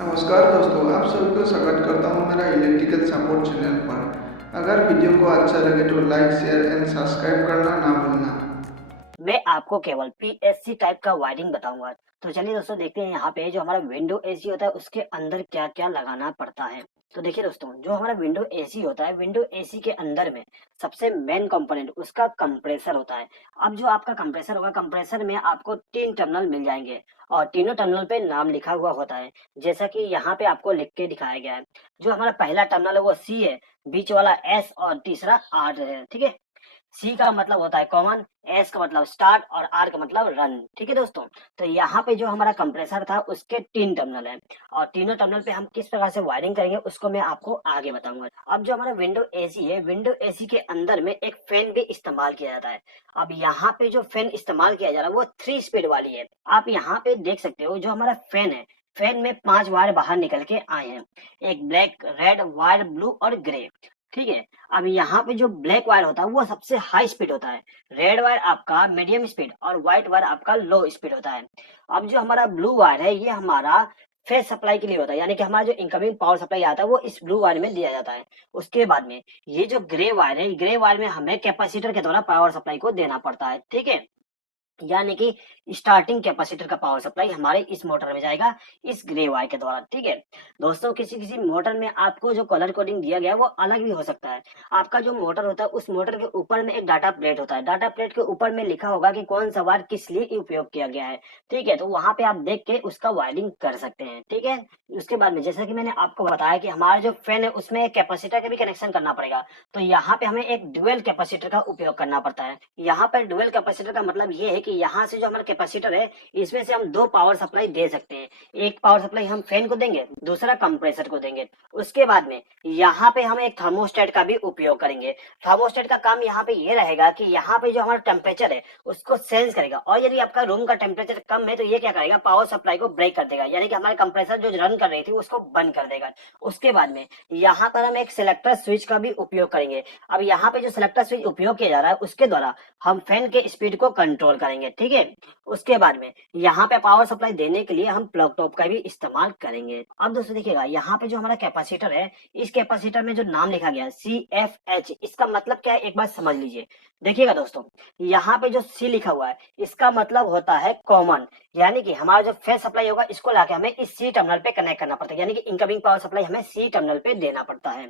नमस्कार दोस्तों, आप सभी को स्वागत करता हूं मेरा इलेक्ट्रिकल सपोर्ट चैनल पर। अगर वीडियो को अच्छा लगे तो लाइक, शेयर एंड सब्सक्राइब करना ना भूलना। मैं आपको केवल पीएससी टाइप का वायरिंग बताऊंगा। तो चलिए दोस्तों देखते हैं यहाँ पे जो हमारा विंडो एसी होता है उसके अंदर क्या क्या लगाना पड़ता है। तो देखिए दोस्तों, जो हमारा विंडो एसी होता है, विंडो एसी के अंदर में सबसे मेन कंपोनेंट उसका कंप्रेसर होता है। अब जो आपका कंप्रेसर होगा, कंप्रेसर में आपको 3 टर्मिनल मिल जाएंगे और तीनों टर्मिनल पे नाम लिखा हुआ होता है, जैसा कि यहाँ पे आपको लिख के दिखाया गया है। जो हमारा पहला टर्मिनल है वो सी है, बीच वाला एस और तीसरा आर है। ठीक है, सी का मतलब होता है कॉमन, एस का मतलब स्टार्ट और आर का मतलब रन। ठीक है दोस्तों, तो यहाँ पे जो हमारा कंप्रेसर था उसके 3 टर्मिनल है और तीनों टर्मिनल पे हम किस प्रकार से वायरिंग करेंगे उसको मैं आपको आगे बताऊंगा। अब जो हमारा विंडो एसी है, विंडो एसी के अंदर में एक फैन भी इस्तेमाल किया जाता है। अब यहाँ पे जो फैन इस्तेमाल किया जा रहा है वो 3 स्पीड वाली है। आप यहाँ पे देख सकते हो, जो हमारा फैन है, फैन में 5 वायर बाहर निकल के आए हैं, एक ब्लैक, रेड, वायर, ब्लू और ग्रे। ठीक है, अब यहाँ पे जो ब्लैक वायर होता है वो सबसे हाई स्पीड होता है, रेड वायर आपका मीडियम स्पीड और व्हाइट वायर आपका लो स्पीड होता है। अब जो हमारा ब्लू वायर है ये हमारा फेस सप्लाई के लिए होता है, यानी कि हमारा जो इनकमिंग पावर सप्लाई आता है वो इस ब्लू वायर में दिया जाता है। उसके बाद में ये जो ग्रे वायर है, ग्रे वायर में हमें कैपेसिटर के द्वारा पावर सप्लाई को देना पड़ता है। ठीक है, यानी कि स्टार्टिंग कैपेसिटर का पावर सप्लाई हमारे इस मोटर में जाएगा, इस ग्रे वायर के द्वारा। ठीक है दोस्तों, किसी किसी मोटर में आपको जो कलर कोडिंग दिया गया है वो अलग भी हो सकता है। आपका जो मोटर होता है उस मोटर के ऊपर में एक डाटा प्लेट होता है, डाटा प्लेट के ऊपर में लिखा होगा कि कौन सा वायर किस लिए उपयोग किया गया है। ठीक है, तो वहां पे आप देख के उसका वायरिंग कर सकते हैं। ठीक है, उसके बाद में जैसा कि मैंने आपको बताया कि हमारा जो फैन है उसमें एक कैपेसिटर का भी कनेक्शन करना पड़ेगा, तो यहाँ पे हमें एक ड्यूअल कैपेसिटर का उपयोग करना पड़ता है। यहाँ पर ड्यूअल कैपेसिटर का मतलब ये है कि यहाँ से जो हमारा कैपेसिटर है इसमें से हम 2 पावर सप्लाई दे सकते हैं। एक पावर सप्लाई हम फैन को देंगे, दूसरा कंप्रेसर को देंगे। उसके बाद में यहाँ पे हम एक थर्मोस्टेट का भी उपयोग करेंगे। थर्मोस्टेट का काम यहाँ पे ये रहेगा कि यहाँ पे जो हमारा टेम्परेचर है उसको सेंस करेगा, और यदि आपका रूम का टेम्परेचर कम है तो ये क्या करेगा, पावर सप्लाई को ब्रेक कर देगा, यानी कि हमारे कंप्रेसर जो रन कर रही थी उसको बंद कर देगा। उसके बाद में यहाँ पर हम एक सिलेक्टर स्विच का भी उपयोग करेंगे। अब यहाँ पे जो सिलेक्टर स्विच उपयोग किया जा रहा है उसके द्वारा हम फैन के स्पीड को कंट्रोल करेंगे। ठीक है, उसके बाद में यहाँ पे पावर सप्लाई देने के लिए हम प्लग टॉप का भी इस्तेमाल करेंगे। अब दोस्तों देखिएगा, यहाँ पे जो हमारा कैपेसिटर है, इस कैपेसिटर में जो नाम लिखा गया है CFH, इसका मतलब क्या है एक बार समझ लीजिए। देखिएगा दोस्तों, यहाँ पे जो C लिखा हुआ है इसका मतलब होता है कॉमन, यानी कि हमारा जो फेस सप्लाई होगा इसको लाके हमें इस C टर्मिनल पे कनेक्ट करना पड़ता है, यानी कि इनकमिंग पावर सप्लाई हमें C टर्मिनल पे देना पड़ता है।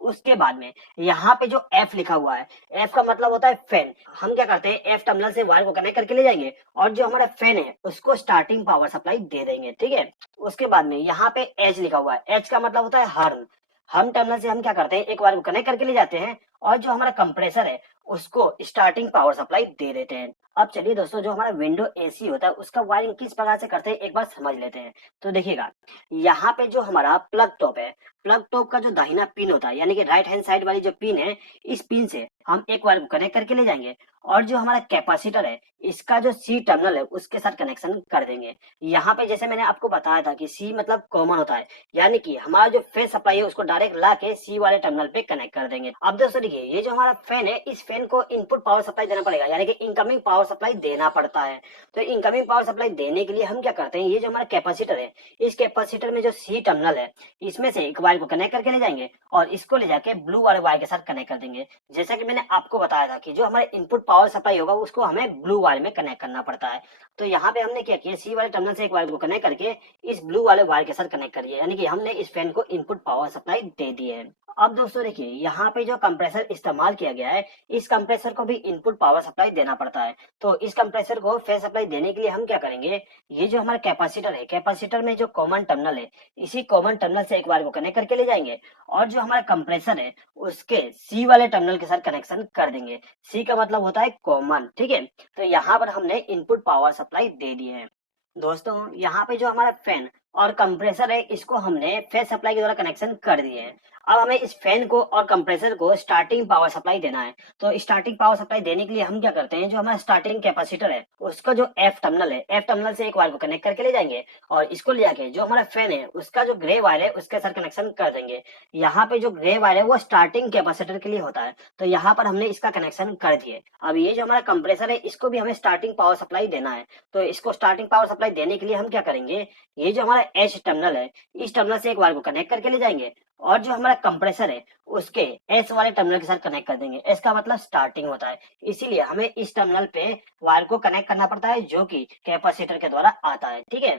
उसके बाद में यहाँ पे जो F लिखा हुआ है, F का मतलब होता है फैन। हम क्या करते हैं, F टर्मिनल से वायर को कनेक्ट करके ले जाएंगे और जो हमारा फैन है उसको स्टार्टिंग पावर सप्लाई दे देंगे। ठीक है, उसके बाद में यहाँ पे H लिखा हुआ है, H का मतलब होता है हर्न। हम टर्मिनल से हम क्या करते हैं, एक वायर को कनेक्ट करके ले जाते हैं और जो हमारा कंप्रेसर है उसको स्टार्टिंग पावर सप्लाई दे देते हैं। अब चलिए दोस्तों, जो हमारा विंडो एसी होता है उसका वायरिंग किस प्रकार से करते हैं एक बार समझ लेते हैं। तो देखिएगा, यहाँ पे जो हमारा प्लग टॉप है, प्लग टॉप का जो दाहिना पिन होता है, यानी कि राइट हैंड साइड वाली जो पिन है, इस पिन से हम एक वायर को कनेक्ट करके ले जाएंगे और जो हमारा कैपेसिटर है इसका जो सी टर्मिनल है उसके साथ कनेक्शन कर देंगे। यहाँ पे जैसे मैंने आपको बताया था कि सी मतलब कॉमन होता है, यानी कि हमारा जो फेस सप्लाई है उसको डायरेक्ट ला के सी वाले टर्मिनल पे कनेक्ट कर देंगे। अब दोस्तों देखिए, ये जो हमारा फैन है इस फैन को इनपुट पावर सप्लाई देना पड़ेगा, यानी कि इनकमिंग पावर सप्लाई देना पड़ता है। तो इनकमिंग पावर सप्लाई देने के लिए हम क्या करते हैं, ये जो हमारा कैपेसिटर है, इस कैपेसिटर में जो सी टर्मिनल है इसमें से एक वायर को कनेक्ट करके ले जाएंगे और इसको ले जाके ब्लू वाले वायर के साथ कनेक्ट कर देंगे। जैसा कि मैंने आपको बताया था कि जो हमारे इनपुट पावर सप्लाई होगा उसको हमें ब्लू वायर में कनेक्ट करना पड़ता है। तो यहाँ पे हमने क्या किया, सी वाले टर्मिनल से एक वायर को कनेक्ट करके इस ब्लू वाले वायर के साथ कनेक्ट करिए, यानी कि हमने इस फैन को इनपुट पावर सप्लाई दे दी है। अब दोस्तों देखिए, यहाँ पे जो कंप्रेसर इस्तेमाल किया गया है इस कंप्रेसर को भी इनपुट पावर सप्लाई देना पड़ता है। तो इस कंप्रेसर को फेस सप्लाई देने के लिए हम क्या करेंगे, ये जो हमारा कैपेसिटर है, कैपेसिटर में जो कॉमन टर्मिनल है इसी कॉमन टर्मिनल से एक वायर को कनेक्ट करके ले जाएंगे और जो हमारा कंप्रेसर है उसके सी वाले टर्मिनल के साथ कनेक्शन कर देंगे। सी का मतलब होता है कॉमन। ठीक है, तो यहाँ पर हमने इनपुट पावर सप्लाई दे दी है। दोस्तों यहाँ पे जो हमारा फैन और कंप्रेसर है इसको हमने फेस सप्लाई के द्वारा कनेक्शन कर दिए हैं। अब हमें इस फैन को और कंप्रेसर को स्टार्टिंग पावर सप्लाई देना है। तो स्टार्टिंग पावर सप्लाई देने के लिए हम क्या करते हैं, जो हमारा स्टार्टिंग कैपेसिटर है उसका जो एफ टर्मिनल है, एफ टर्मिनल से एक वायर को कनेक्ट करके ले जाएंगे और इसको ले जाके जो हमारा फैन है उसका जो ग्रे वायर है उसके साथ कनेक्शन कर देंगे। यहाँ पे जो ग्रे वायर है वो स्टार्टिंग कैपेसिटर के लिए होता है, तो यहाँ पर हमने इसका कनेक्शन कर दिए। अब ये जो हमारा कंप्रेसर है इसको भी हमें स्टार्टिंग पावर सप्लाई देना है। तो इसको स्टार्टिंग पावर सप्लाई देने के लिए हम क्या करेंगे, ये जो हमारा हमारा एच टर्मिनल है, इस टर्मिनल से एक वायर को कनेक्ट करके ले जाएंगे और जो हमारा कंप्रेसर है उसके एस वाले टर्मिनल के साथ कनेक्ट कर देंगे। एस का मतलब स्टार्टिंग होता है, इसीलिए हमें इस टर्मिनल पे वायर को कनेक्ट करना पड़ता है जो कि कैपेसिटर के द्वारा आता है। ठीक है,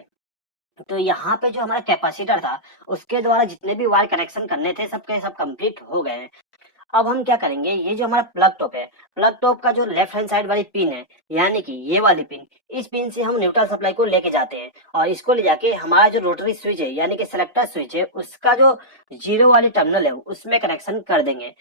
तो यहाँ पे जो हमारा कैपेसिटर था उसके द्वारा जितने भी वायर कनेक्शन करने थे सबके सब कंप्लीट हो गए हैं। अब हम क्या करेंगे, ये जो हमारा प्लग टॉप है, प्लग टॉप का जो लेफ्ट हैंड साइड वाली पिन है यानी कि ये वाली पिन, इस पिन से हम न्यूट्रल सप्लाई को लेके जाते हैं और इसको ले जाके हमारा जो रोटरी स्विच है यानी कि सेलेक्टर स्विच है उसका जो जीरो वाली टर्मिनल है उसमें कनेक्शन कर देंगे।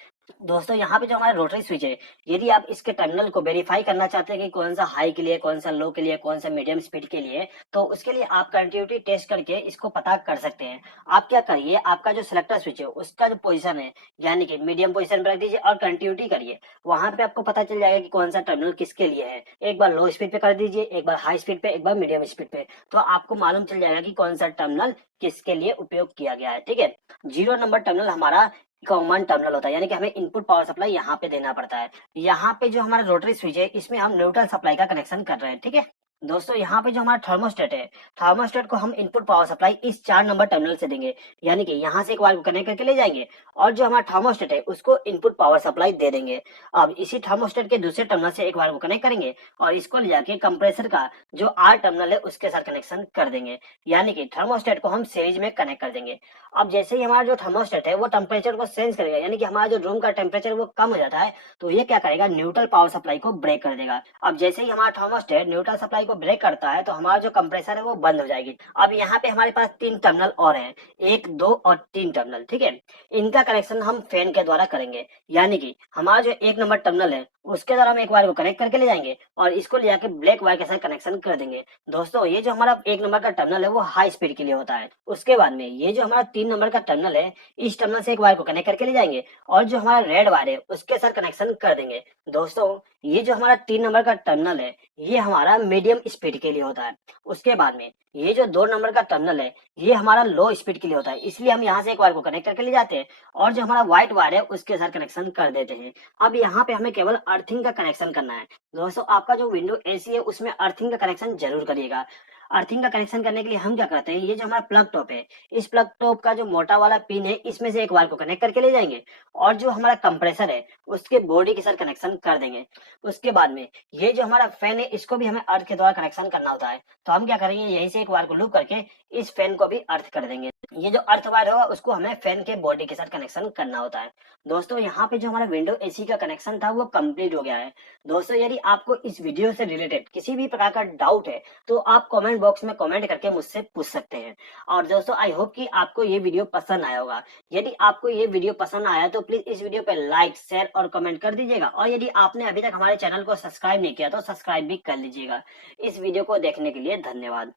दोस्तों यहाँ पे जो हमारा रोटरी स्विच है, यदि आप इसके टर्मिनल को वेरीफाई करना चाहते हैं कि कौन सा हाई के लिए, कौन सा लो के लिए, कौन सा मीडियम स्पीड के लिए, तो उसके लिए आप कंटिन्यूटी टेस्ट करके इसको पता कर सकते हैं। आप क्या करिए, आपका जो सिलेक्टर स्विच है उसका जो पोजीशन है यानी कि मीडियम पोजीशन पर रख दीजिए और कंटिन्यूटी करिए, वहां पे आपको पता चल जाएगा कि कौन सा टर्मिनल किसके लिए है। एक बार लो स्पीड पे कर दीजिए, एक बार हाई स्पीड पे, एक बार मीडियम स्पीड पे, तो आपको मालूम चल जाएगा कि कौन सा टर्मिनल किसके लिए उपयोग किया गया है। ठीक है, 0 नंबर टर्मिनल हमारा कॉमन टर्मिनल होता है यानी कि हमें इनपुट पावर सप्लाई यहाँ पे देना पड़ता है। यहाँ पे जो हमारा रोटरी स्विच है इसमें हम न्यूट्रल सप्लाई का कनेक्शन कर रहे हैं। ठीक है दोस्तों, यहाँ पे जो हमारा थर्मोस्टेट है, थर्मोस्टेट को हम इनपुट पावर सप्लाई इस 4 नंबर टर्मिनल से देंगे यानी कि यहाँ से एक वायर को कनेक्ट करके ले जाएंगे और जो हमारा थर्मोस्टेट है उसको इनपुट पावर सप्लाई दे देंगे। अब इसी थर्मोस्टेट के दूसरे टर्मिनल से एक वायर को कनेक्ट करेंगे और इसको ले जाके कंप्रेसर का जो आर टर्मिनल है उसके साथ कनेक्शन कर देंगे यानी कि थर्मोस्टेट को हम सीरीज में कनेक्ट कर देंगे। अब जैसे ही हमारा जो थर्मोस्टेट है वो टेम्परेचर को सेंस करेगा यानी कि हमारा जो रूम का टेम्परेचर वो कम हो जाता है, तो ये क्या करेगा, न्यूट्रल पावर सप्लाई को ब्रेक कर देगा। अब जैसे ही हमारा थर्मोस्टेट न्यूट्रल सप्लाई को ब्रेक करता है तो हमारा जो कंप्रेसर है वो बंद हो जाएगी। अब यहाँ पे हमारे पास 3 टर्मिनल और हैं, 1, 2 और 3 टर्मिनल। ठीक है, इनका कनेक्शन हम फैन के द्वारा करेंगे यानी कि हमारा जो 1 नंबर टर्मिनल है उसके द्वारा हम एक वायर को कनेक्ट करके ले जाएंगे और इसको ले जाके ब्लैक वायर के साथ कनेक्शन कर देंगे। दोस्तों ये जो हमारा 1 नंबर का टर्मिनल है वो हाई स्पीड के लिए होता है। उसके बाद में ये जो हमारा 3 नंबर का टर्मिनल है, इस टर्मिनल से एक वायर को कनेक्ट करके ले जाएंगे और जो हमारा रेड वायर है उसके साथ कनेक्शन कर देंगे। दोस्तों ये जो हमारा 3 नंबर का टर्मिनल है ये हमारा मीडियम स्पीड के लिए होता है। उसके बाद में ये जो 2 नंबर का टर्मिनल है ये हमारा लो स्पीड के लिए होता है, इसलिए हम यहाँ से एक वायर को कनेक्ट करके ले जाते हैं और जो हमारा व्हाइट वायर है उसके साथ कनेक्शन कर देते हैं। अब यहाँ पे हमें केवल अर्थिंग का कनेक्शन करना है। दोस्तों आपका जो विंडो एसी है उसमें अर्थिंग का कनेक्शन जरूर करिएगा। अर्थिंग का कनेक्शन करने के लिए हम क्या करते हैं, ये जो हमारा प्लग टॉप है, इस प्लग टॉप का जो मोटा वाला पिन है इसमें से एक वायर को कनेक्ट करके ले जाएंगे और जो हमारा कंप्रेसर है उसके बॉडी के साथ कनेक्शन कर देंगे। उसके बाद में ये जो हमारा फैन है इसको भी हमें अर्थ के द्वारा कनेक्शन करना होता है, तो हम क्या करेंगे, यहीं से एक वायर को लूप करके इस फैन को भी अर्थ कर देंगे। ये जो अर्थ वायर होगा उसको हमें फैन के बॉडी के साथ कनेक्शन करना होता है। दोस्तों यहाँ पे जो हमारा विंडो एसी का कनेक्शन था वो कंप्लीट हो गया है। दोस्तों यदि आपको इस वीडियो से रिलेटेड किसी भी प्रकार का डाउट है तो आप कमेंट बॉक्स में कमेंट करके मुझसे पूछ सकते हैं। और दोस्तों आई होप कि आपको ये वीडियो पसंद आया होगा। यदि आपको ये वीडियो पसंद आया तो प्लीज इस वीडियो पे लाइक, शेयर और कमेंट कर दीजिएगा और यदि आपने अभी तक हमारे चैनल को सब्सक्राइब नहीं किया तो सब्सक्राइब भी कर लीजिएगा। इस वीडियो को देखने के लिए धन्यवाद।